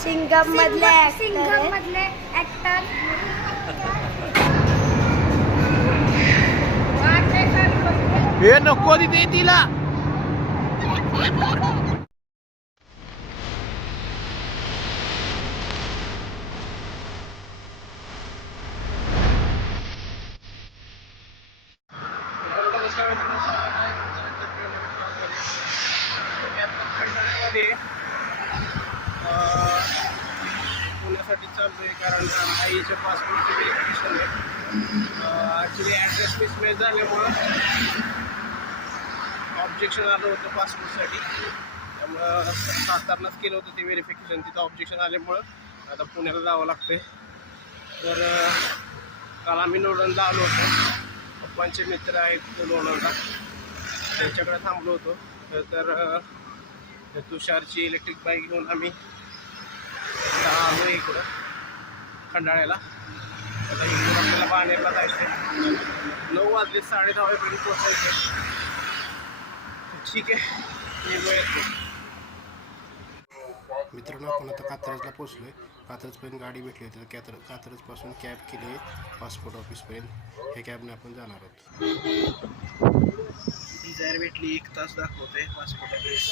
सिंगम मधले ऍक्टर हे नको तिथे तिला पुण्यासाठी चाललोय कारण आईच्या पासपोर्टची व्हेरिफिकेशन आहे. ॲक्च्युली ॲड्रेस मिसमॅच झाल्यामुळं ऑब्जेक्शन आलं होतं पासपोर्टसाठी. त्यामुळं सातारलाच केलं होतं ते व्हेरिफिकेशन. तिथं ऑब्जेक्शन आल्यामुळं आता पुण्याला जावं लागतंय. तर काल आम्ही लोणंदला आलो होतो. पप्पांचे मित्र आहेत लोणंदला, त्यांच्याकडे थांबलो होतो. तर तुषारची इलेक्ट्रिक बाईक घेऊन आम्ही आलो इकडं खंडाळ्याला. आता इकडून आपल्याला बाणेरला जायचं आहे. 9 वाजले, 10:30 वाजेपर्यंत पोचायचं. ठीक आहे, मित्रांनो आपण आता कात्रजला पोचलोय. कात्रजपर्यंत गाडी भेटली होती. कात्रजपासून कॅब केली आहे पासपोर्ट ऑफिसपर्यंत. हे कॅबने आपण जाणार आहोत. डिझायर भेटली, 1 तास दाखवते पासपोर्ट ऑफिस.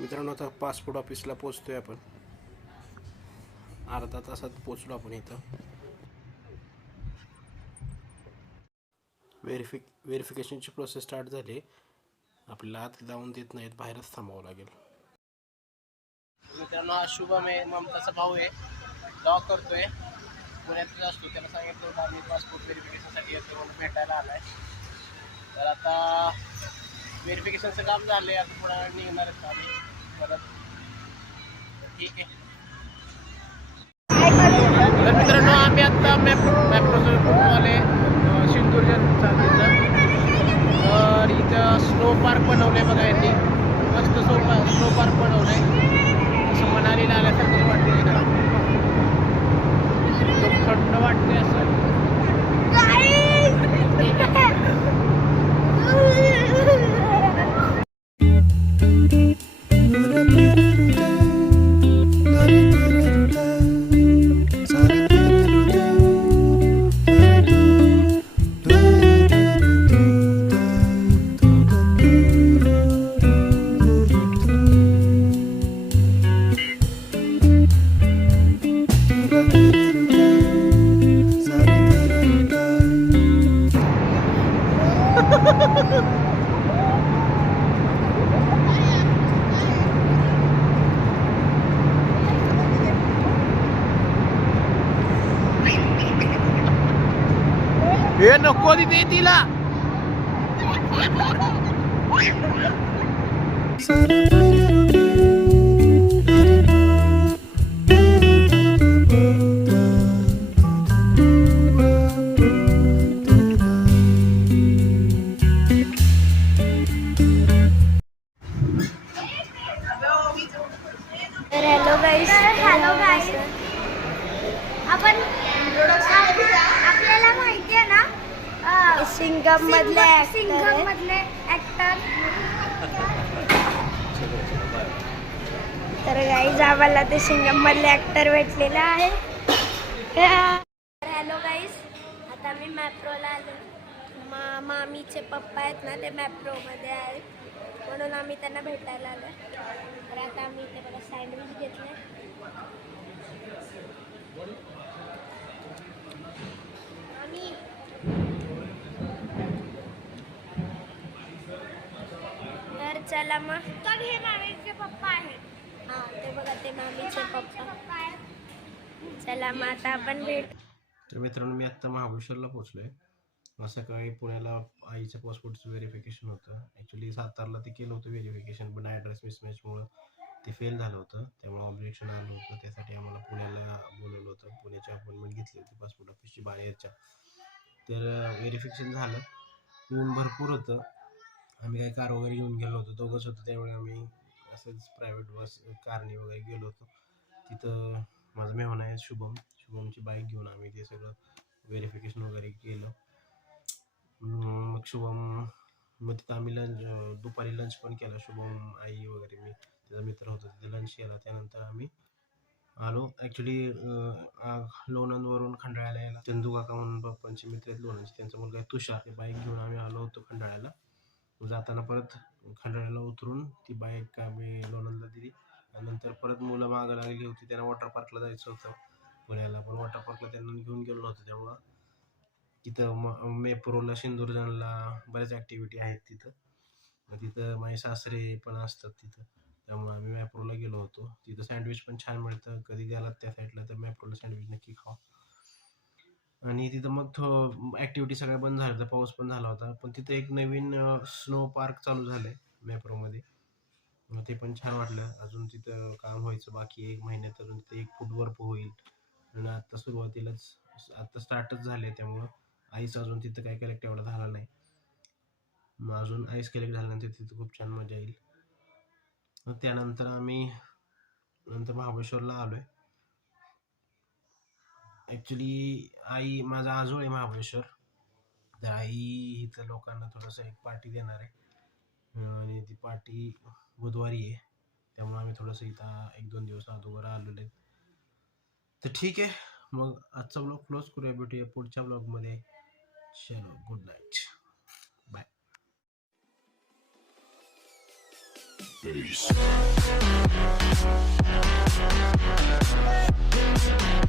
मित्रांनो आता पासपोर्ट ऑफिसला पोचतोय आपण. अर्धा तासात पोचलो आपण इथं. व्हेरिफिकेशनची प्रोसेस स्टार्ट झाली. आपल्याला आत जाऊन देत नाहीत, बाहेरच थांबावं लागेल. मित्रांनो हा शुभम आहे, ममताचा भाऊ आहे. जॉब करतोय पुण्यातच असतो. त्याला सांगितलं होतं आम्ही पासपोर्ट व्हेरिफिकेशनसाठी येतो म्हणून भेटायला आलाय. तर आता व्हेरिफिकेशनचं काम झालंय. आता थोडा वेळ निघणारच आम्ही परत. ठीक आहे. तर मित्रांनो आम्ही आता मॅप्रोवाले सिंधुदुर्गचा तिथं. तर इथं स्नो पार्क बनवलं आहे बघा यांनी. मस्त स्नो पार्क बनवलं आहे. असं मनालीला आल्यासारखंच वाटतं इथं. एकदम थंड वाटते असं. हे नको तिथे तिला हॅलो गाईस, आपण आपल्याला माहिती आहे ना सिंगम मधले ऍक्टर. तर गाईज आम्हाला ते सिंगम मधले ऍक्टर भेटलेला आहे. हॅलो गाईस, आता मी मॅप्रोला आलो. मामीचे पप्पा आहेत ना, ते मॅप्रोमध्ये आहेत म्हणून आम्ही त्यांना भेटायला आलो. तर आता आम्ही इथे बघा सँडविच घेतले. तर चला मग. तर हे मामीचे पप्पा आहेत. हां ते बघा, ते मामीचे पप्पा आहेत. चला मग आता आपण भेट. तर मित्रांनो मी आत्ता महाबळेश्वरला पोचलोय. सकाळी पुण्याला आईच्या पासपोर्टचं व्हेरिफिकेशन होतं. ॲक्च्युली सातारला ते केलं होतं व्हेरिफिकेशन, पण ॲड्रेस मिसमॅचमुळं ते फेल झालं होतं. त्यामुळे ऑब्जेक्शन आलं होतं. त्यासाठी आम्हाला पुण्याला बोलवलं होतं. पुण्याची अपॉइंटमेंट घेतली होती पासपोर्ट ऑफिसची बाहेरच्या. तर व्हेरिफिकेशन झालं. ऊन भरपूर होतं. आम्ही काही कार वगैरे घेऊन गेलो होतो, दोघंच होतो. त्यामुळे आम्ही असंच प्रायव्हेट बस कारने वगैरे गेलो होतो. तिथं माझा मेहमान आहे शुभम शुभमची बाईक घेऊन आम्ही ते सगळं व्हेरिफिकेशन वगैरे केलं. मग शुभम मग तिथं आम्ही दुपारी लंच पण केला. शुभम, आई वगैरे, मी, त्याचा मित्र होता, तिथे लंच केला. त्यानंतर आम्ही आलो. ॲक्च्युली लोणंदवरून खंडाळ्याला यायला चंदू काका म्हणून पप्पांचे मित्र आहेत लोणंदचे, त्यांचा मुलगा आहे तुषार. बाईक घेऊन आम्ही आलो होतो खंडाळ्याला. जाताना परत खंडाळ्याला उतरून ती बाईक आम्ही लोणंदला दिली. नंतर परत मुलं मागं लागली होती, त्यांना वॉटर पार्कला जायचं होतं पुण्याला, पण वॉटर पार्कला त्यांना घेऊन गेलो नव्हतं. त्यामुळं तिथं मेप्रोला, सिंधुदुर्गला बऱ्याच ॲक्टिव्हिटी आहेत तिथं. तिथं माझे सासरे पण असतात तिथं, त्यामुळे आम्ही मॅप्रोला गेलो होतो. तिथं सँडविच पण छान मिळतं, कधी गेलात त्या साईडला तर मॅप्रोला सँडविच नक्की खावा. आणि तिथं मग ॲक्टिव्हिटी सगळ्या बंद झाल्या होत्या, पाऊस पण झाला होता. पण तिथं एक नवीन स्नो पार्क चालू झालं आहे मॅप्रोमध्ये, मग ते पण छान वाटलं. अजून तिथं काम व्हायचं बाकी, 1 महिन्यात अजून तिथे 1 फूट बर्फ होईल. आणि आत्ता सुरुवातीलाच आता स्टार्टच झाले, त्यामुळं आईस अजून तिथं काय कलेक्ट एवढा झाला नाही. मग अजून आईस कलेक्ट झाल्यानंतर तिथं खूप छान मजा येईल. मग त्यानंतर आम्ही महाबळेश्वरला आलो आहे. ॲक्च्युली आई माझा आजोळ आहे महाबळेश्वर, तर आई इथं लोकांना थोडंसं एक पार्टी देणार आहे. आणि ती पार्टी बुधवारी आहे, त्यामुळे आम्ही थोडंसं इथं 1-2 दिवस अगोदर आलेलो आहे. तर ठीक आहे, मग आजचा ब्लॉग क्लोज करूया. भेटूया पुढच्या ब्लॉगमध्ये. चलो, गुड नाईट, बाय.